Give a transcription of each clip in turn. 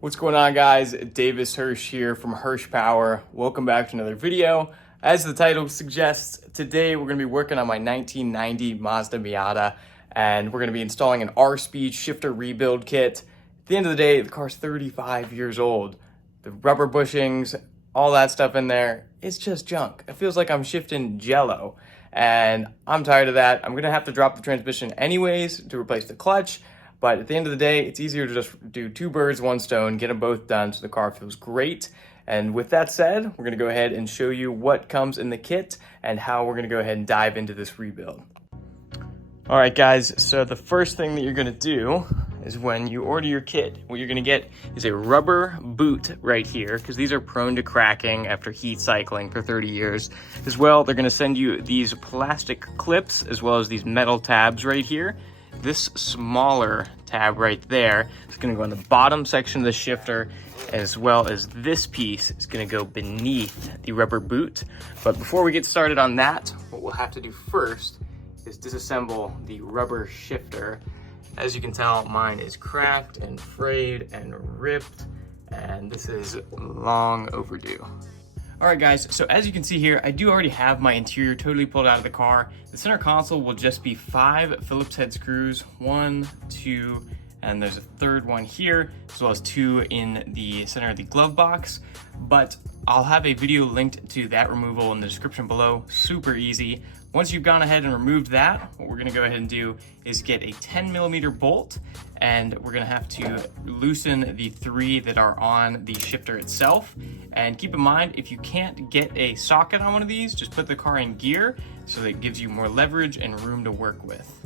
What's going on, guys? Davis Hirsch here from Hirsch Power. Welcome back to another video. As the title suggests, today we're going to be working on my 1990 Mazda Miata, and we're going to be installing an RSpeed shifter rebuild kit. At the end of the day, the car's 35 years old. The rubber bushings, all that stuff in there, it's just junk. It feels like I'm shifting Jello, and I'm tired of that. I'm going to have to drop the transmission anyways to replace the clutch. But at the end of the day, it's easier to just do two birds, one stone, get them both done so the car feels great. And with that said, we're gonna go ahead and show you what comes in the kit and how we're gonna go ahead and dive into this rebuild. All right, guys, so the first thing that you're gonna do is when you order your kit, what you're gonna get is a rubber boot right here, because these are prone to cracking after heat cycling for 30 years. As well, they're gonna send you these plastic clips as well as these metal tabs right here. This smaller tab right there is going to go in the bottom section of the shifter, as well as this piece is going to go beneath the rubber boot. But before we get started on that, what we'll have to do first is disassemble the rubber shifter. As you can tell, mine is cracked and frayed and ripped, and this is long overdue. All right, guys, so as you can see here, I do already have my interior totally pulled out of the car. The center console will just be 5 Phillips head screws, 1, 2, and there's a third one here, as well as 2 in the center of the glove box. But I'll have a video linked to that removal in the description below, super easy. Once you've gone ahead and removed that, what we're gonna go ahead and do is get a 10mm bolt, and we're gonna have to loosen the 3 that are on the shifter itself. And keep in mind, if you can't get a socket on one of these, just put the car in gear so that it gives you more leverage and room to work with.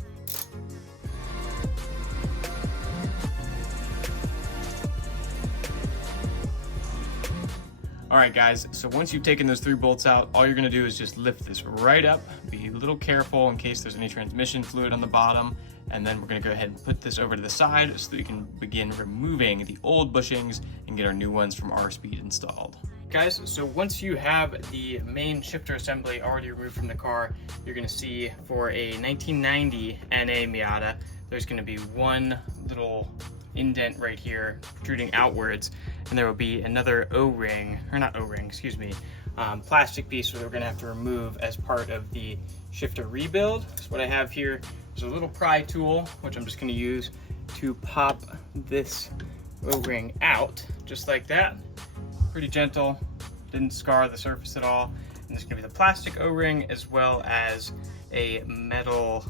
All right, guys, so once you've taken those 3 bolts out, all you're gonna do is just lift this right up. Be a little careful in case there's any transmission fluid on the bottom. And then we're gonna go ahead and put this over to the side so that we can begin removing the old bushings and get our new ones from RSpeed installed. Guys, so once you have the main shifter assembly already removed from the car, you're gonna see for a 1990 NA Miata, there's gonna be one little indent right here protruding outwards, and there will be another O-ring, or not O-ring, excuse me, plastic piece that we're gonna have to remove as part of the shifter rebuild. So what I have here is a little pry tool, which I'm just gonna use to pop this O-ring out, just like that. Pretty gentle, didn't scar the surface at all. And there's gonna be the plastic O-ring as well as a metal,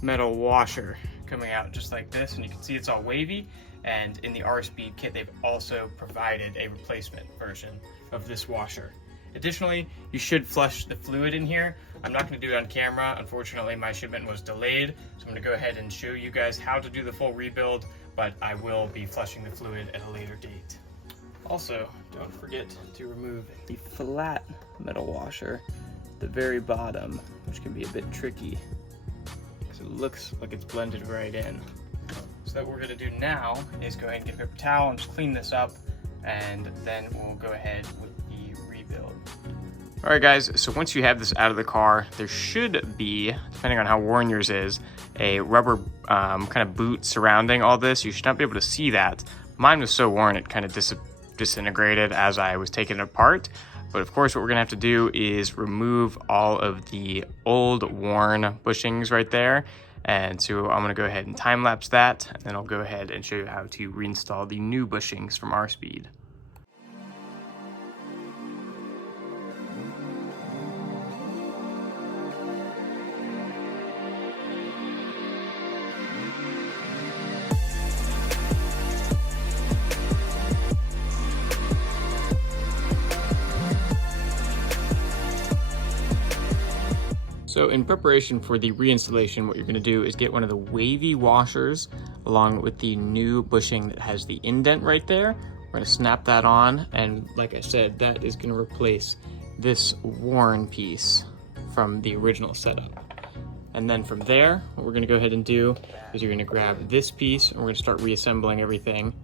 metal washer coming out just like this, and you can see it's all wavy. And in the RSpeed kit, they've also provided a replacement version of this washer. Additionally, you should flush the fluid in here. I'm not gonna do it on camera. Unfortunately, my shipment was delayed, so I'm gonna go ahead and show you guys how to do the full rebuild, but I will be flushing the fluid at a later date. Also, don't forget to remove the flat metal washer at the very bottom, which can be a bit tricky, because it looks like it's blended right in. So what we're gonna do now is go ahead and get a paper towel and just clean this up, and then we'll go ahead with the rebuild. All right, guys, so once you have this out of the car, there should be, depending on how worn yours is, a rubber kind of boot surrounding all this. You should not be able to see that. Mine was so worn it kind of disintegrated as I was taking it apart. But of course, what we're gonna have to do is remove all of the old worn bushings right there. And so I'm gonna go ahead and time lapse that, and then I'll go ahead and show you how to reinstall the new bushings from RSpeed. So in preparation for the reinstallation, what you're gonna do is get one of the wavy washers along with the new bushing that has the indent right there. We're gonna snap that on, and like I said, that is gonna replace this worn piece from the original setup. And then from there, what we're gonna go ahead and do is you're gonna grab this piece and we're gonna start reassembling everything.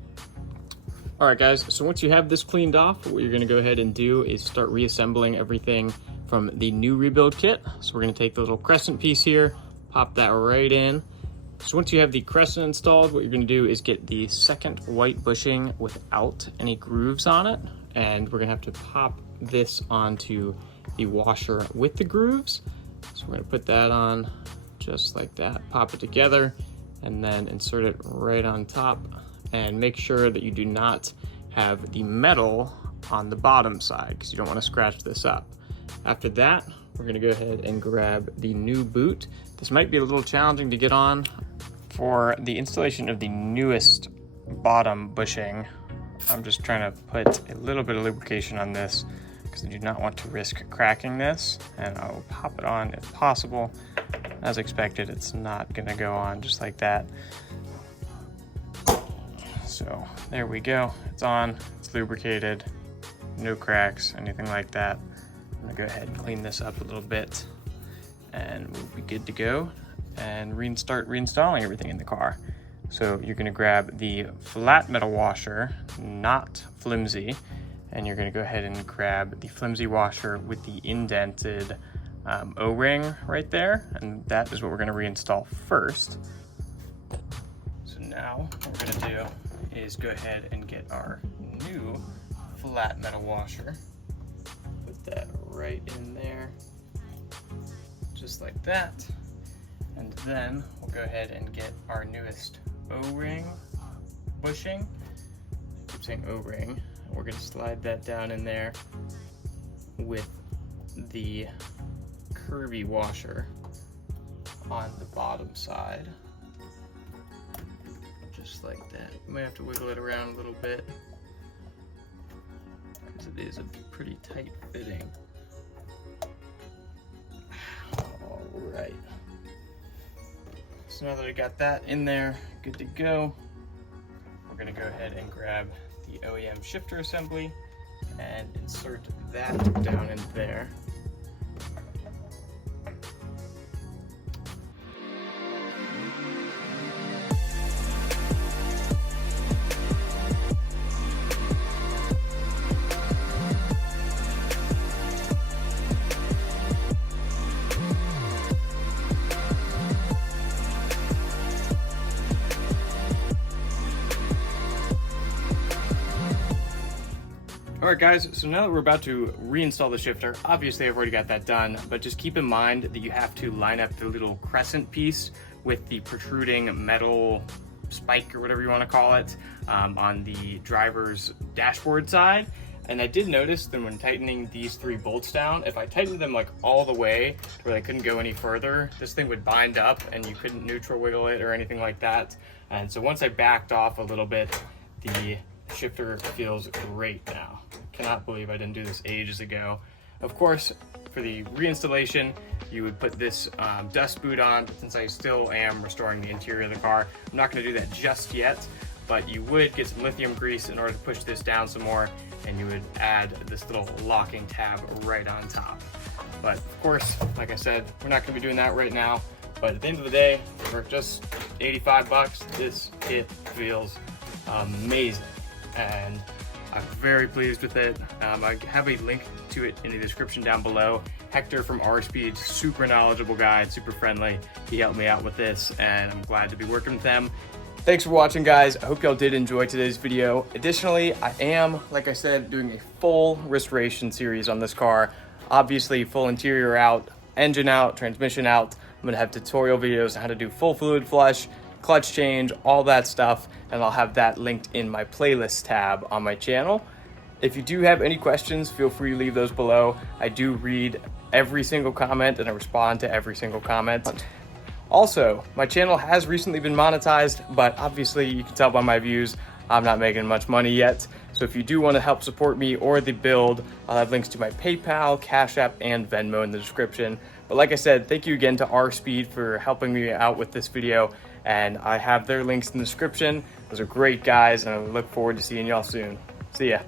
All right, guys, so once you have this cleaned off, what you're gonna go ahead and do is start reassembling everything from the new rebuild kit. So we're gonna take the little crescent piece here, pop that right in, So once you have the crescent installed, what you're gonna do is get the second white bushing without any grooves on it. And we're gonna have to pop this onto the washer with the grooves. So we're gonna put that on just like that, pop it together, and then insert it right on top. And make sure that you do not have the metal on the bottom side because you don't wanna scratch this up. After that, we're gonna go ahead and grab the new boot. This might be a little challenging to get on. For the installation of the newest bottom bushing, I'm just trying to put a little bit of lubrication on this because I do not want to risk cracking this, and I will pop it on if possible. As expected, it's not gonna go on just like that. So there we go, it's on, it's lubricated, no cracks, anything like that. I'm gonna go ahead and clean this up a little bit and we'll be good to go and start reinstalling everything in the car. So you're gonna grab the flat metal washer, not flimsy, and you're gonna go ahead and grab the flimsy washer with the indented O-ring right there, and that is what we're gonna reinstall first. So now what we're gonna do is go ahead and get our new flat metal washer. Put that right in there, just like that. And then we'll go ahead and get our newest O-ring bushing. I keep saying O-ring. We're gonna slide that down in there with the curvy washer on the bottom side. Just like that. You might have to wiggle it around a little bit because it is a pretty tight fitting. All right. So now that I got that in there, good to go, we're gonna go ahead and grab the OEM shifter assembly and insert that down in there. All right guys, so now that we're about to reinstall the shifter, obviously I've already got that done, but just keep in mind that you have to line up the little crescent piece with the protruding metal spike or whatever you want to call it on the driver's dashboard side. And I did notice that when tightening these 3 bolts down, if I tightened them like all the way to where they couldn't go any further, this thing would bind up and you couldn't neutral wiggle it or anything like that. And so once I backed off a little bit, the shifter feels great now. Cannot believe I didn't do this ages ago. Of course, for the reinstallation, you would put this dust boot on, but since I still am restoring the interior of the car, I'm not gonna do that just yet, but you would get some lithium grease in order to push this down some more, and you would add this little locking tab right on top. But of course, like I said, we're not gonna be doing that right now, but at the end of the day, for just 85 bucks, this kit feels amazing. And I'm very pleased with it. I have a link to it in the description down below. Hector from RSpeed, super knowledgeable guy, super friendly. He helped me out with this and I'm glad to be working with them. Thanks for watching guys. I hope y'all did enjoy today's video. Additionally, I am, like I said, doing a full restoration series on this car. Obviously full interior out, engine out, transmission out. I'm gonna have tutorial videos on how to do full fluid flush, clutch change, all that stuff, and I'll have that linked in my playlist tab on my channel. If you do have any questions, feel free to leave those below. I do read every single comment and I respond to every single comment. Also, my channel has recently been monetized, but obviously you can tell by my views, I'm not making much money yet. So if you do want to help support me or the build, I'll have links to my PayPal, Cash App, and Venmo in the description. But like I said, thank you again to RSpeed for helping me out with this video. And I have their links in the description. Those are great guys, and I look forward to seeing y'all soon. See ya.